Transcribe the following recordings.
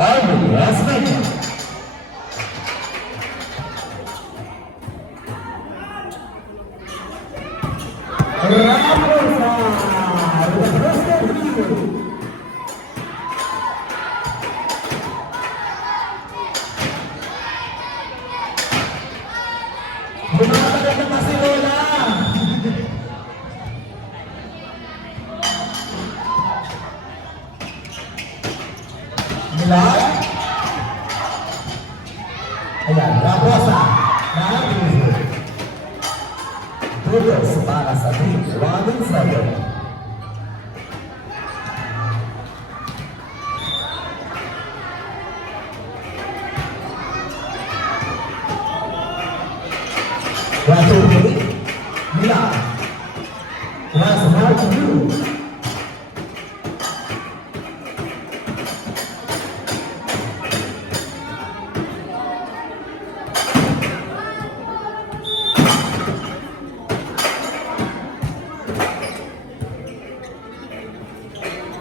Yes, ma'am. Ayan, Raposa na Burgos para sa team 1-7. Raposa Mila was hard to do.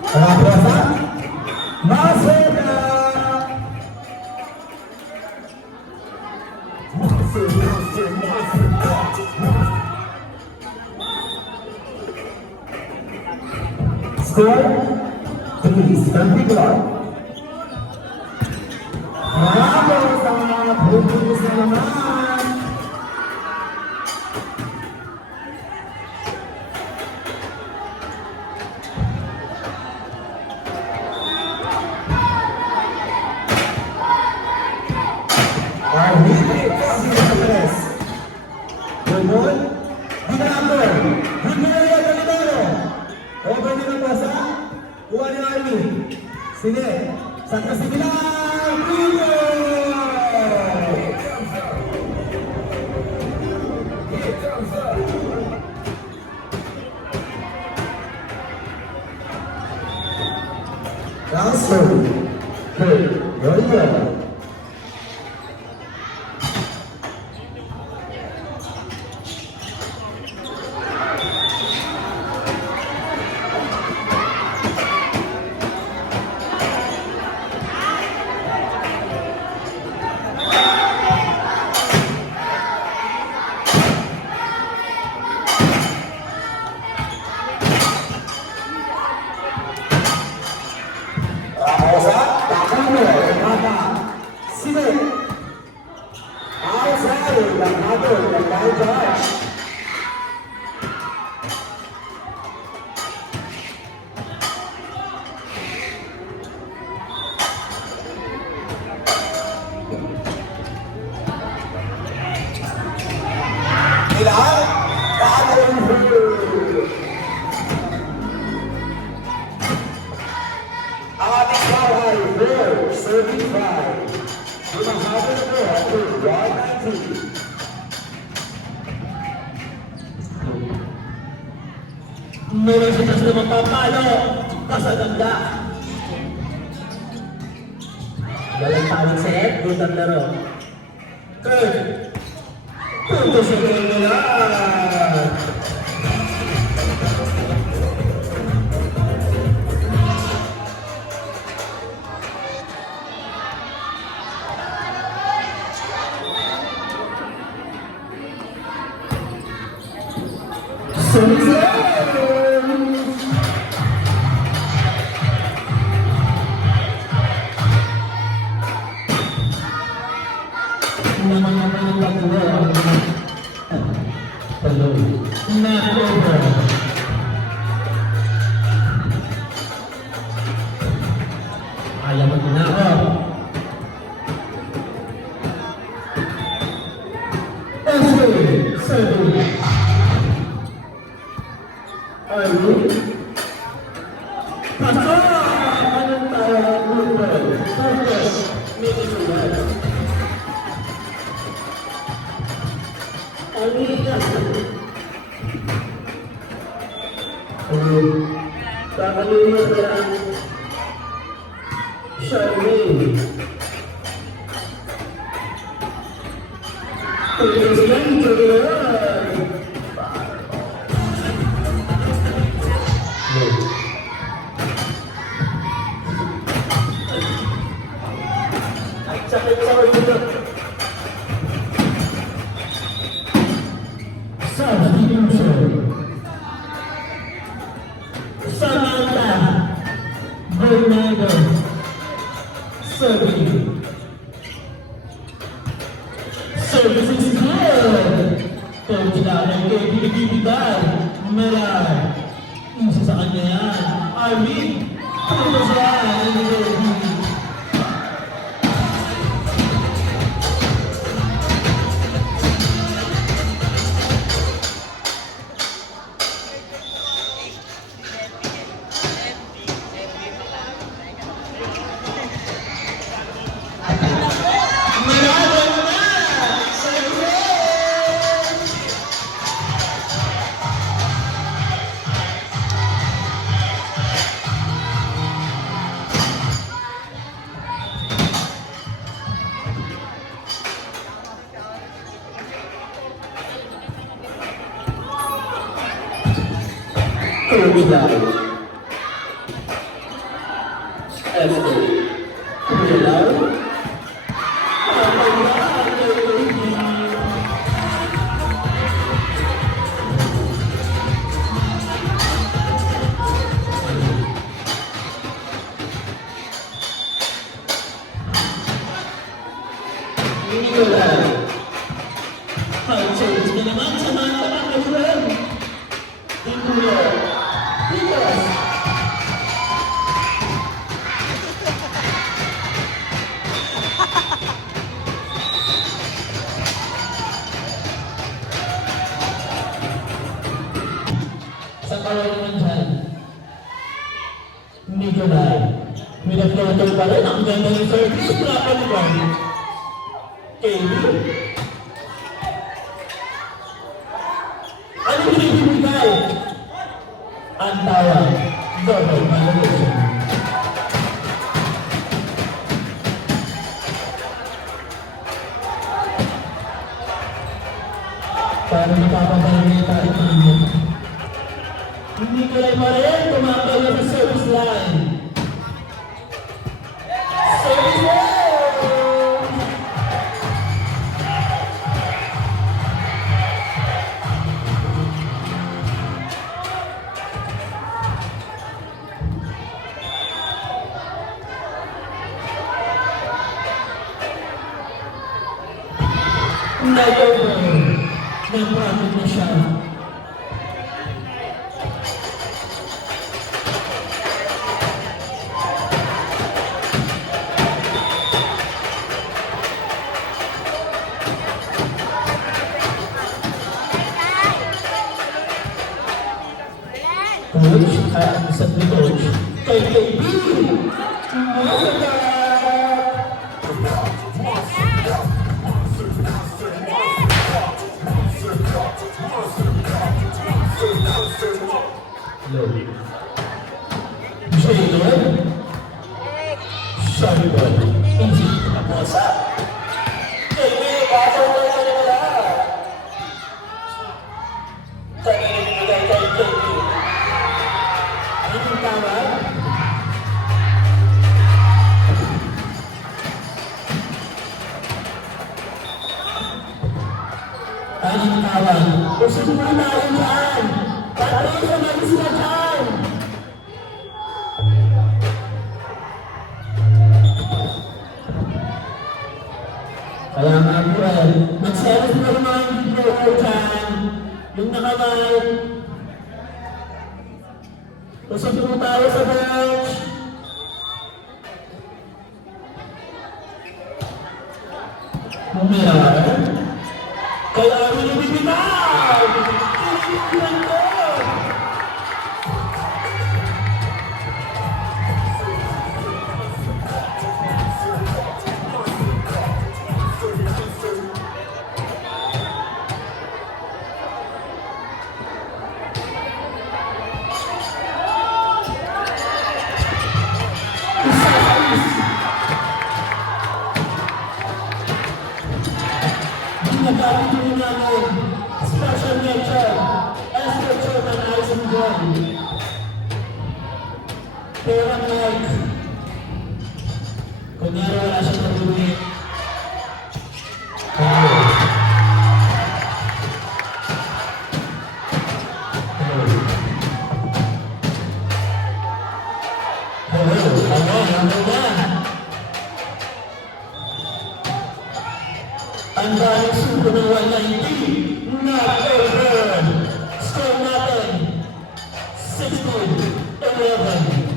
Raposa Maseda score 3-24. Raposa Burgos na naman. Sige, sa kasibilang Bruno! Transfer, Yo-Yo. Meron siya na magpapalo kasaganda. Walang tawag sa Ed, good ang laro. Kurt, punto sa goal nila. Ayaw mag-inako. Sakit sa ulo. Substitution. Samantha Bernardo serving. Service is good. Coach namin kay binibigay. Melar. Isa sa kanya yan. Armin. Punta siya. Kumilay. Este. Kumilay. Nicolay. Pag-change na naman sa mga kapatid. Nicolay. Nicolay. Sa kawalan naman dyan, Nicolay. Minag-floater pa rin. Ang ganda ng service. Napaliwan. KB. Ano binibigay? Ang tawag, double violation. Para makapagalitin tayo dito. Hindi ko lang pa rin tumakal na sa service line. Service line! Nag-over. Nag-profit na siya. Coach, sa coach, kay KB. Jalen Sullivan. Hindi kaposa. KB, baso mo na nila. Kanina nilagay kay KB. Anong tawag? Anong tawag? Gusto mo na rin dyan. Pati sa mga sila dyan. Kaya nga po mag-service na rin mga video ko dyan. Yung nakamay. Usap mo tayo sa bench. Mumira. Kaya kami nabibitaw. Tinitinan ko. Nagkakaroon namin special mention Esther Chorman Eisenborn. Pero Mike, kunyari wala siyang nabuli, Ang daming suko ng 190. Not over. Score natin. 16-11.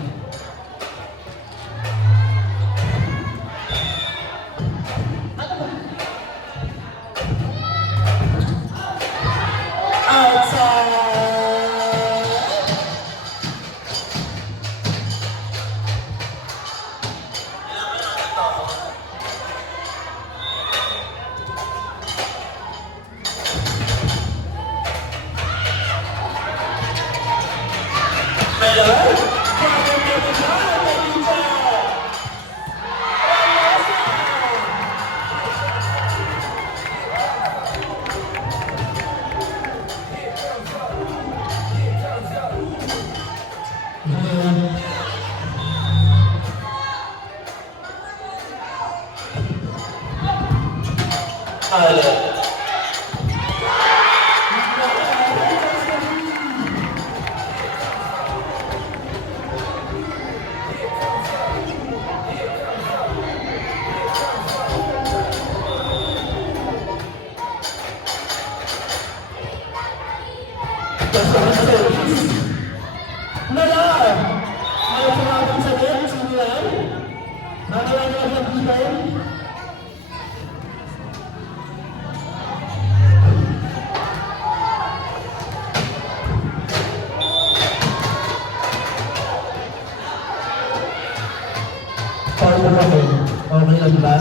Okay lang ba?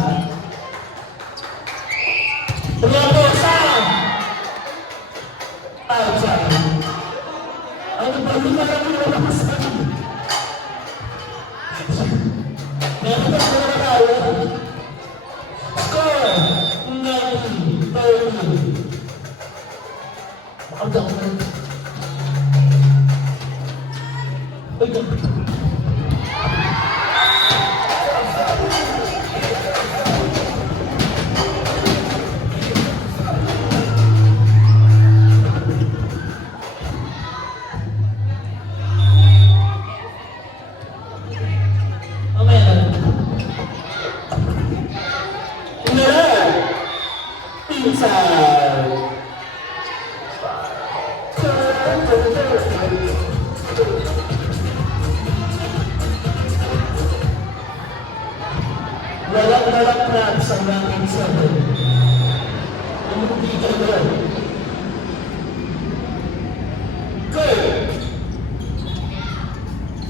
Bravo, Sam! Outside. Ano ba? Hindi ka lang yung nakasan. Meron ba sila na tayo? Score! 90-30. Makagda ko na. Ay, walang crabs ang ranking 7. Hindi ka doon. Good.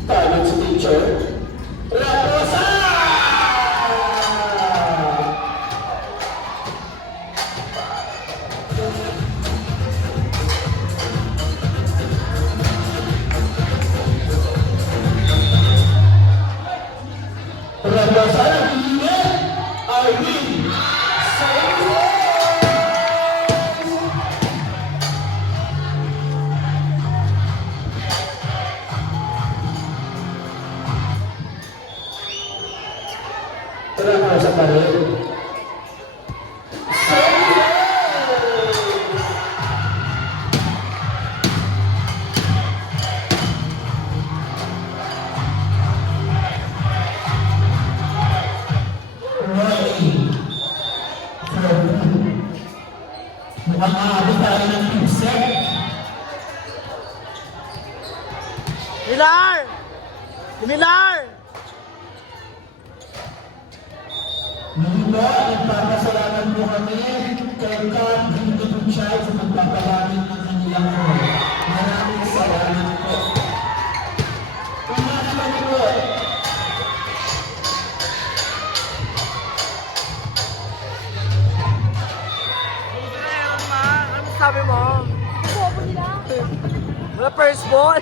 Talent sa teacher. Raposa! Raposa na pinili. Arvin. Raposa pa rin. Mukhang aabot tayo ng pinsek. Milar! Milar! Muli po, nagpapasalamat po kami kay Cap Hindu Bunchay sa pagpapagamit ng kanilang hall. Maraming salamat po. Umakas kami po. Ano sabi mo? Wala first ball.